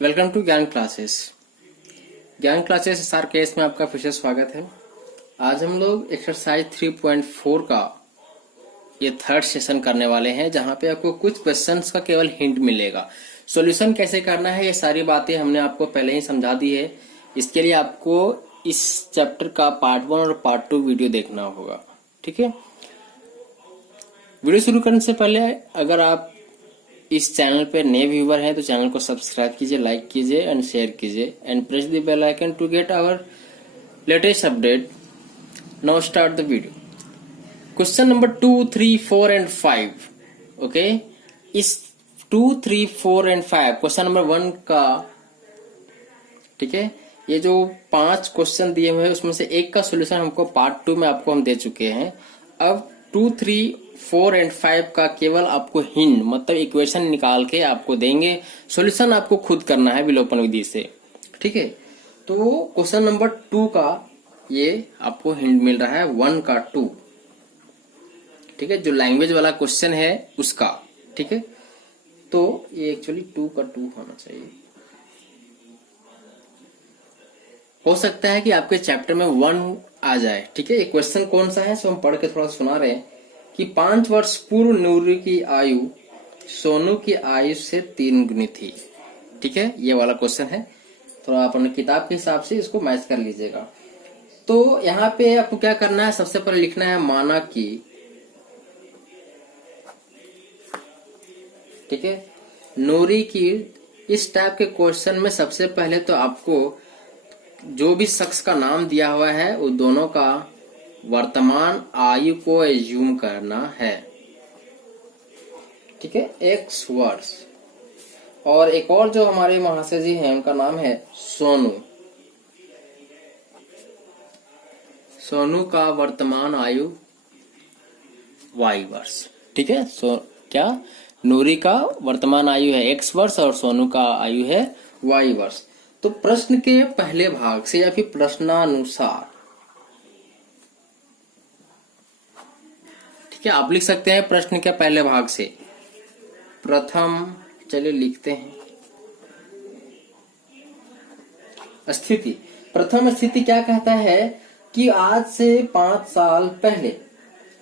Welcome to ज्ञान classes. ज्ञान classes SR case में आपका फिर से स्वागत है। आज हम लोग एक्सरसाइज 3.4 का ये थर्ड सेशन करने वाले हैं, जहां पे आपको कुछ क्वेश्चंस का केवल हिंट मिलेगा। सॉल्यूशन कैसे करना है ये सारी बातें हमने आपको पहले ही समझा दी है। इसके लिए आपको इस चैप्टर का पार्ट 1 और पार्ट 2 वीडियो देखना होगा। ठीक है, वीडियो शुरू करने से पहले अगर आप इस चैनल पे नए व्यूवर हैं तो चैनल को सब्सक्राइब कीजिए, लाइक कीजिए एंड शेयर कीजिए and press the bell icon to get our latest update. Now start the video. Question number 2, 3, 4 and 5। Okay, इस 2, 3, 4 एंड 5 क्वेश्चन नंबर 1 का, ठीक है, ये जो 5 क्वेश्चन दिए हुए हैं उसमें से एक का सोल्यूशन हमको पार्ट 2 में आपको हम दे चुके हैं। अब 2, 3, 4 एंड 5 का केवल आपको हिंट मतलब इक्वेशन निकाल के आपको देंगे। सॉल्यूशन आपको खुद करना है विलोपन विधि से। ठीक है, तो क्वेश्चन नंबर 2 का ये आपको हिंट मिल रहा है 1 का 2। ठीक है, जो लैंग्वेज वाला क्वेश्चन है उसका। ठीक है, तो ये एक्चुअली 2 का 2 होना चाहिए। हो सकता है कि आपके चैप्टर में 1 आ जाए। ठीक है, ये क्वेश्चन कौन सा है सो हम पढ़ के थोड़ा सुना रहे हैं कि 5 वर्ष पूर्व नूरी की आयु सोनू की आयु से 3 गुनी थी। ठीक है, ये वाला क्वेश्चन है। थोड़ा आप अपने किताब के हिसाब से इसको मैच कर लीजिएगा। तो यहाँ पे आपको क्या करना है, सबसे पहले लिखना है माना कि, ठीक है, नूरी की। इस टाइप के क्वेश्चन में सबसे पहले तो आपको जो भी शख्स का नाम दिया हुआ है वो दोनों का वर्तमान आयु को एज्यूम करना है। ठीक है, X वर्ष। और एक और जो हमारे महाशय जी हैं उनका नाम है सोनू। सोनू का वर्तमान आयु Y वर्ष। ठीक है, क्या नूरी का वर्तमान आयु है X वर्ष और सोनू का आयु है Y वर्ष। तो प्रश्न के पहले भाग से या फिर प्रश्नानुसार, ठीक है, आप लिख सकते हैं प्रश्न के पहले भाग से। प्रथम, चलिए लिखते हैं स्थिति। प्रथम स्थिति क्या कहता है कि आज से 5 साल पहले,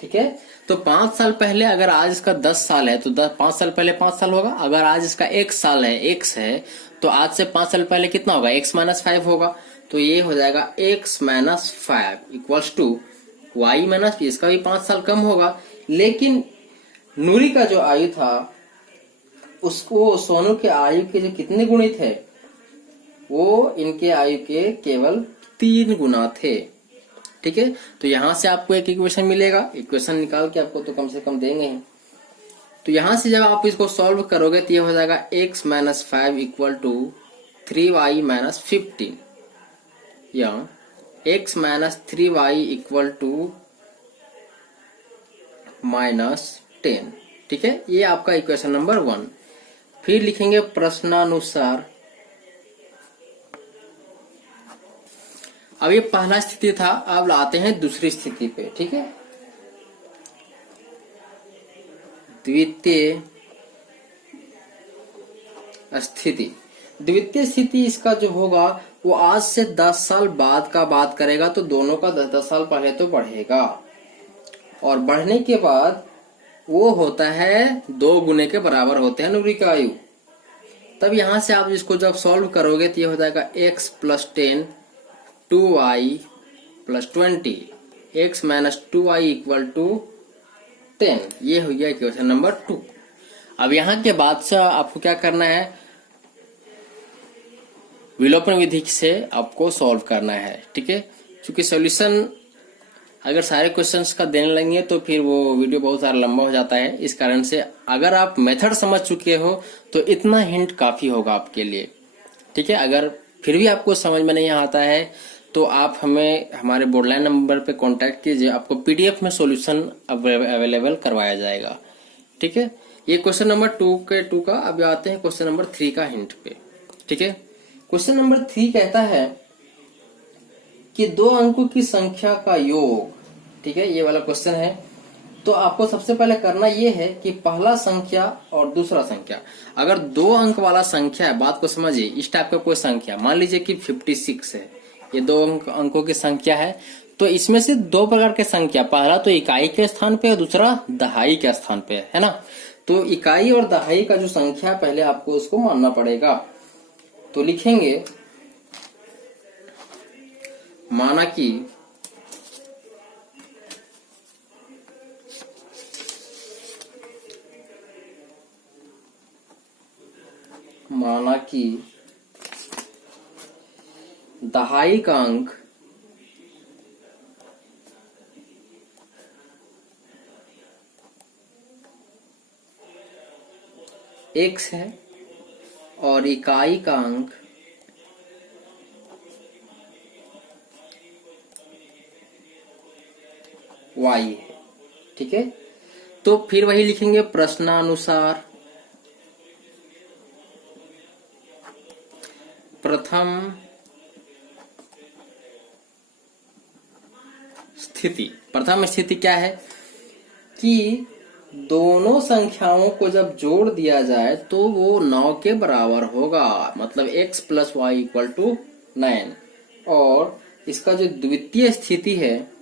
ठीक है, तो 5 साल पहले अगर आज इसका 10 साल है तो 5 साल पहले 5 साल होगा। अगर आज इसका 1 साल है, x है, तो आज से 5 साल पहले कितना होगा, x माइनस 5 होगा। तो ये हो जाएगा x minus 5 equals to y minus, इसका भी 5 साल कम होगा। लेकिन नूरी का जो आयु था उसको सोनू के आयु के जो कितने गुणित है, वो इनके आयु के केवल 3 गुना थे। ठीक है, तो यहां से आपको एक इक्वेशन मिलेगा। इक्वेशन निकाल के आपको तो कम से कम देंगे ही। तो यहां से जब आप इसको सॉल्व करोगे तो ये हो जाएगा x minus 5 equal to 3y minus 15 या x minus 3y equal to minus 10। ठीक है, ये आपका इक्वेशन नंबर 1। फिर लिखेंगे प्रश्नानुसार। अब ये पहला स्थिति था, अब आते हैं दूसरी स्थिति पे। ठीक है, द्वितीय स्थिति। द्वितीय स्थिति इसका जो होगा वो आज से 10 साल बाद का बात करेगा, तो दोनों का 10 साल पहले तो बढ़ेगा और बढ़ने के बाद वो होता है 2 गुने के बराबर होते हैं नूरी का आयु। तब यहां से आप इसको जब सॉल्व करोगे तो ये हो जाएगा x plus 10 2y plus 20 x minus 2y equal to 10। ये हो गया इक्वेशन नंबर 2। अब यहां के बाद से आपको क्या करना है, विलोपन विधि से आपको सॉल्व करना है। ठीक है, क्योंकि सॉल्यूशन अगर सारे क्वेश्चंस का देने लगेंगे तो फिर वो वीडियो बहुत सारा लंबा हो जाता है। इस कारण से अगर आप मेथड समझ चुके हो तो इतना हिंट काफी होगा आपके लिए। ठीक है, अगर फिर भी आपको समझ में नहीं आता है तो आप हमें हमारे बोर्डलाइन नंबर पे कांटेक्ट कीजिए, आपको पीडीएफ में सॉल्यूशन अवेलेबल करवाया जाएगा। ठीक है, ये क्वेश्चन नंबर 2 के 2 का। अब आते हैं क्वेश्चन नंबर 3 का हिंट पे। ठीक है, क्वेश्चन नंबर 3 कहता है कि 2 अंकों की संख्या का योग। ठीक है, ये वाला क्वेश्चन है। तो आपको सबसे पहले करना ये है कि पहला संख्या और दूसरा संख्या, अगर 2 अंक वाला संख्या है, बात को समझिए, इस टाइप का कोई संख्या मान लीजिए कि 56 है, ये 2 अंकों की संख्या है, तो इसमें से 2 प्रकार के संख्या, पहला तो इकाई के स्थान पे और दूसरा दहाई के स्थान पे है ना। तो इकाई और दहाई का जो संख्या पहले आपको उसको मानना पड़ेगा। तो लिखेंगे माना कि दहाई का अंक x है और इकाई का अंक y है, ठीक है। तो फिर वही लिखेंगे प्रश्नानुसार प्रथम स्थिति क्या है कि दोनों संख्याओं को जब जोड़ दिया जाए तो वो 9 के बराबर होगा, मतलब x plus Y equal to 9। और इसका जो द्वितीय स्थिति है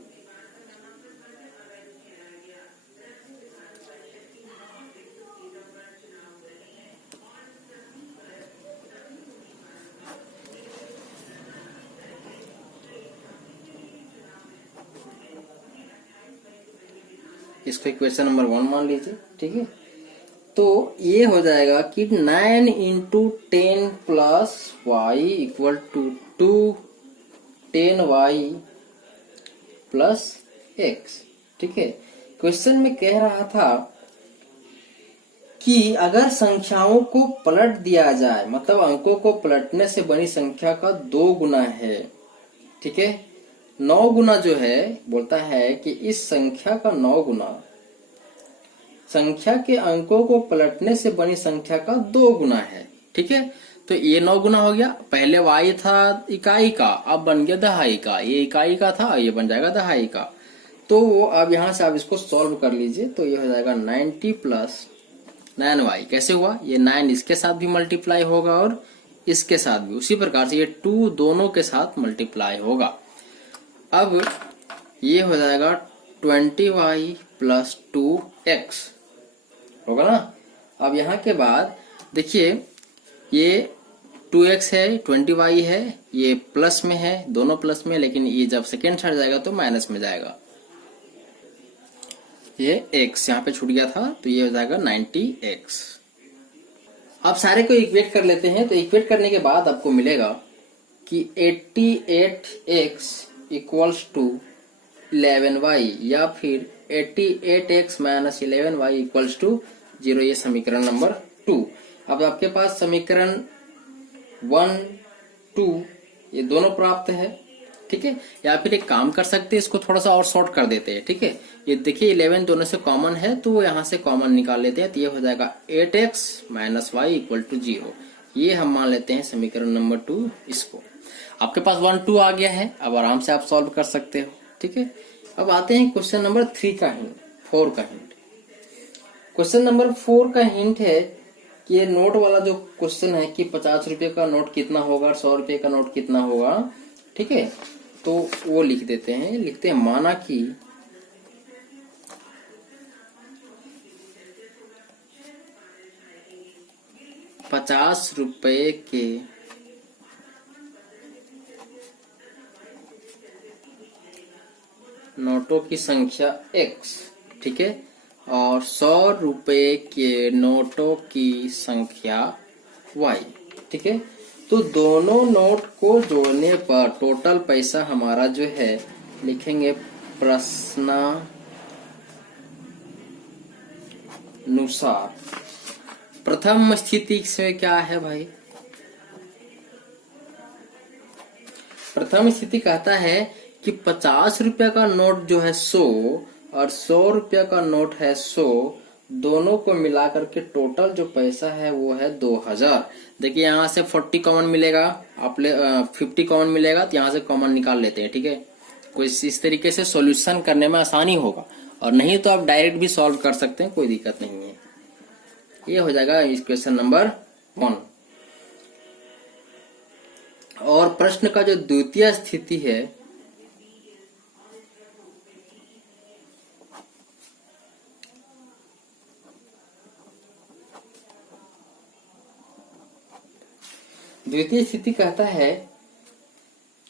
इसको इक्वेशन नंबर 1 मान लीजिए, ठीक है। तो ये हो जाएगा कि 9 into 10 plus Y equal to 10y plus x, ठीक है। क्वेश्चन में कह रहा था कि अगर संख्याओं को पलट दिया जाए, मतलब अंकों को पलटने से बनी संख्या का 2 गुना है, ठीक है। 9 गुना जो है, बोलता है कि इस संख्या का 9 गुना संख्या के अंकों को पलटने से बनी संख्या का 2 गुना है, ठीक है। तो ये 9 गुना हो गया। पहले y था इकाई का, अब बन गया दहाई का। ये इकाई का था, ये बन जाएगा दहाई का। तो अब यहां से आप इसको सॉल्व कर लीजिए, तो ये हो जाएगा 90 प्लस 9y। कैसे हुआ? ये 9 इसके साथ भी मल्टीप्लाई होगा और इसके साथ भी, उसी प्रकार से ये 2 दोनों के साथ मल्टीप्लाई होगा। अब ये हो जाएगा 20y प्लस 2x होगा ना। अब यहाँ के बाद देखिए, ये 2x है, 20y है, ये प्लस में है, दोनों प्लस में, लेकिन ये जब सेकेंड साइड जाएगा तो माइनस में जाएगा। ये x यहाँ पे छूट गया था, तो ये हो जाएगा 90x। अब सारे को इक्वेट कर लेते हैं। तो इक्वेट करने के बाद आपको मिलेगा कि 88x इक्वल्स टू 11y, या फिर 88x minus 11y equals to 0। ये समीकरण नंबर 2। अब आपके पास समीकरण 1, 2 ये दोनों प्राप्त है, ठीक है। या फिर एक काम कर सकते हैं, इसको थोड़ा सा और शॉर्ट कर देते हैं, ठीक है। ये देखिए 11 दोनों से कॉमन है, तो यहाँ से कॉमन निकाल लेते हैं, तो ये हो जाएगा 8x minus Y equal to 0। ये हम मान लेते हैं समीकरण नंबर 2 इसको। आपके पास 1, 2 आ गया है, अब आराम से आप सॉल्व कर सकते हो, ठीक है। अब आते हैं क्वेश्चन नंबर 3 का हिंट, 4 का हिंट। क्वेश्चन नंबर 4 का हिंट है कि ये नोट वाला जो क्वेश्चन है कि 50 रुपए का नोट कितना होगा, 100 रुपए का नोट कितना होगा, ठीक है। तो वो लिख देते हैं, लिखते हैं माना कि ₹50 के नोटों की संख्या x, ठीक है, और 100 रुपए के नोटों की संख्या y, ठीक है। तो दोनों नोट को जोड़ने पर टोटल पैसा हमारा जो है, लिखेंगे प्रश्नानुसार। प्रथम स्थिति से क्या है भाई? प्रथम स्थिति कहता है कि 50 रुपया का नोट जो है 100 और 100 रुपया का नोट है 100, दोनों को मिलाकर के टोटल जो पैसा है वो है 2000। देखिए यहाँ से 40 कॉमन मिलेगा, आप 50 कॉमन मिलेगा, तो यहाँ से कॉमन निकाल लेते हैं, ठीक है। कोई इस तरीके से सॉल्यूशन करने में आसानी होगा। और नहीं तो आप डायरेक्ट भी सॉल्व कर सकते हैं, कोई दिक्कत नहीं है। ये हो जाएगा इक्वेशन नंबर 1। और प्रश्न का जो द्वितीय स्थिति है द्वितीय स्थिति कहता है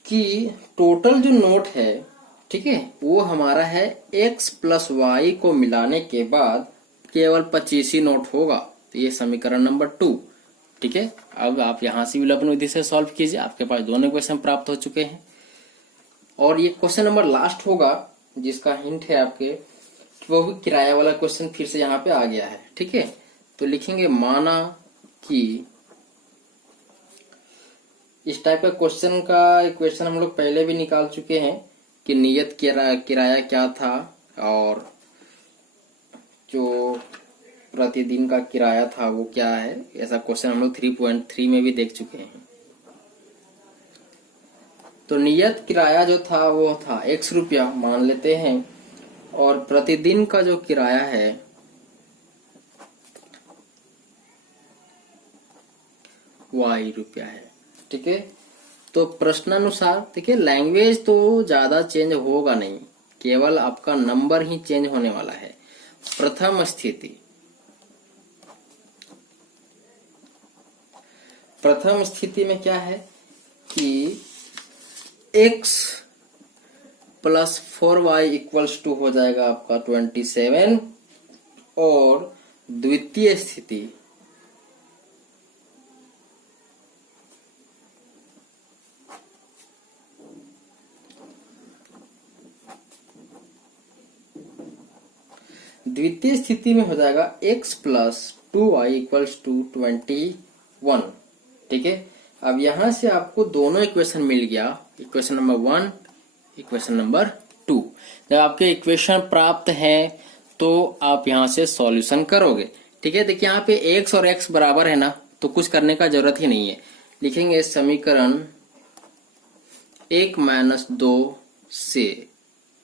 कि टोटल जो नोट है, ठीक है, वो हमारा है x प्लस वाई को मिलाने के बाद केवल 25 ही नोट होगा। तो ये समीकरण नंबर 2, ठीक है। अब आप यहां से विलोपन विधि से सॉल्व कीजिए, आपके पास दोनों क्वेश्चन प्राप्त हो चुके हैं। और ये क्वेश्चन नंबर लास्ट होगा, जिसका हिंट है आपके, वो भी किराया वाला क्वेश्चन फिर से यहाँ पे आ गया है, ठीक है। तो लिखेंगे माना कि इस टाइप का क्वेश्चन का इक्वेशन हम लोग पहले भी निकाल चुके हैं कि नियत किराया क्या था और जो प्रतिदिन का किराया था वो क्या है। ऐसा क्वेश्चन हम लोग 3.3 में भी देख चुके हैं। तो नियत किराया जो था वो था x रुपया मान लेते हैं, और प्रतिदिन का जो किराया है y रुपया है, ठीक है। तो प्रश्नानुसार देखिए, लैंग्वेज तो ज्यादा चेंज होगा नहीं, केवल आपका नंबर ही चेंज होने वाला है। प्रथम स्थिति में क्या है कि x plus 4y equals to हो जाएगा आपका 27, और द्वितीय स्थिति में हो जाएगा x plus 2y equals to 21, ठीक है। अब यहां से आपको दोनों इक्वेशन मिल गया, इक्वेशन नंबर 1, इक्वेशन नंबर 2। जब आपके इक्वेशन प्राप्त है तो आप यहां से सॉल्यूशन करोगे, ठीक है। देखिए यहाँ पे x और x बराबर है ना, तो कुछ करने का जरूरत ही नहीं है। लिखेंगे समीकरण 1-2 से,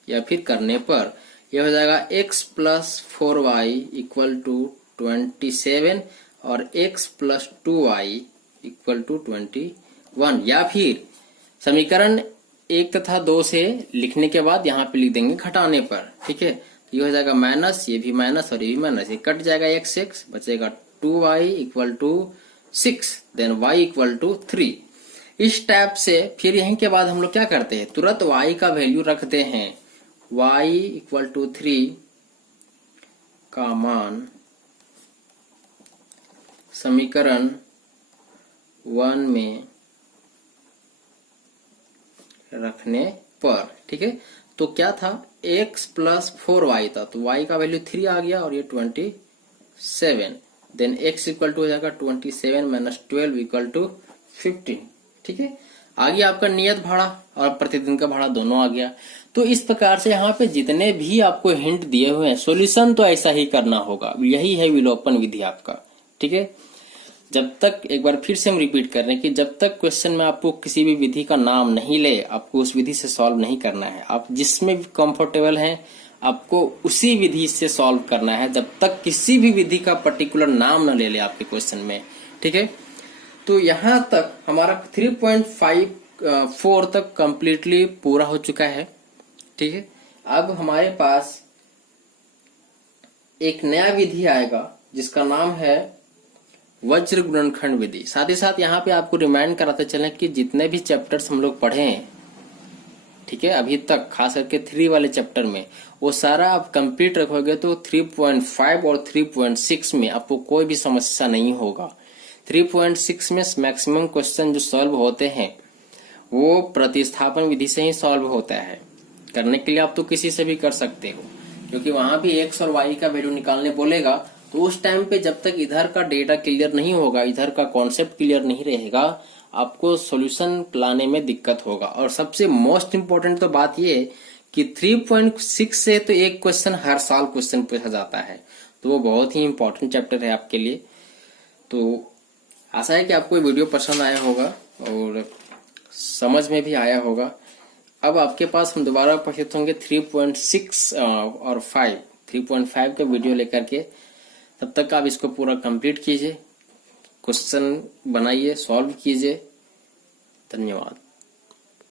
या फिर करने पर यह हो जाएगा x plus 4y equal to 27 और x plus 2y equal to 21, या फिर समीकरण 1 तथा 2 से लिखने के बाद यहाँ पे लिख देंगे घटाने पर, ठीक है। तो ये हो जाएगा माइनस, ये भी माइनस और ये भी माइनस, ये कट जाएगा x बचेगा 2y equal to 6, then y equal to 3। इस टाइप से फिर यहीं के बाद हम लोग क्या करते हैं, तुरंत y का वैल्यू रखते हैं, y इक्वल टू 3 का मान समीकरण 1 में रखने पर, ठीक है। तो क्या था, x प्लस 4y था, तो y का वैल्यू 3 आ गया और ये 27, देन x इक्वल टू हो जाएगा 27 माइनस 12 इक्वल टू 15, ठीक है। आ गया आपका नियत भाड़ा और प्रतिदिन का भाड़ा दोनों आ गया। तो इस प्रकार से यहाँ पे जितने भी आपको हिंट दिए हुए हैं, सॉल्यूशन तो ऐसा ही करना होगा, यही है विलोपन विधि आपका, ठीक है। जब तक, एक बार फिर से हम रिपीट कर रहे हैं कि जब तक क्वेश्चन में आपको किसी भी विधि का नाम नहीं ले, आपको उस विधि से सॉल्व नहीं करना है। आप जिसमें भी कंफर्टेबल हैं, आपको उसी विधि से सॉल्व करना है, जब तक किसी भी विधि का पर्टिकुलर नाम न ले ले आपके क्वेश्चन में, ठीक है। तो यहाँ तक हमारा 3.54 तक कंप्लीटली पूरा हो चुका है, ठीक है। अब हमारे पास एक नया विधि आएगा जिसका नाम है वज्र गुणनखंड विधि। साथ ही साथ यहाँ पे आपको रिमाइंड कराते चलें कि जितने भी चैप्टर्स हम लोग पढ़े हैं, ठीक है, अभी तक खास करके 3 वाले चैप्टर में, वो सारा आप कंप्लीट रखोगे तो 3.5 और 3.6 में आपको कोई भी समस्या नहीं होगा। 3.6 में मैक्सिमम क्वेश्चन जो सॉल्व होते हैं वो प्रतिस्थापन विधि से ही सॉल्व होता है। करने के लिए आप तो किसी से भी कर सकते हो, क्योंकि वहां भी x और y का वैल्यू निकालने बोलेगा, तो उस टाइम पे जब तक इधर का डेटा क्लियर नहीं होगा, इधर का कॉन्सेप्ट क्लियर नहीं रहेगा, आपको सॉल्यूशन लाने में दिक्कत होगा। और सबसे मोस्ट इम्पोर्टेंट तो बात ये है कि 3.6 से तो एक क्वेश्चन हर साल क्वेश्चन पूछा जाता है, तो वो बहुत ही इम्पोर्टेंट चैप्टर है आपके लिए। तो आशा है कि आपको वीडियो पसंद आया होगा और समझ में भी आया होगा। अब आपके पास हम दोबारा उपस्थित होंगे 3.6 और 5 3.5 का वीडियो लेकर के। तब तक आप इसको पूरा कंप्लीट कीजिए, क्वेश्चन बनाइए, सॉल्व कीजिए। धन्यवाद।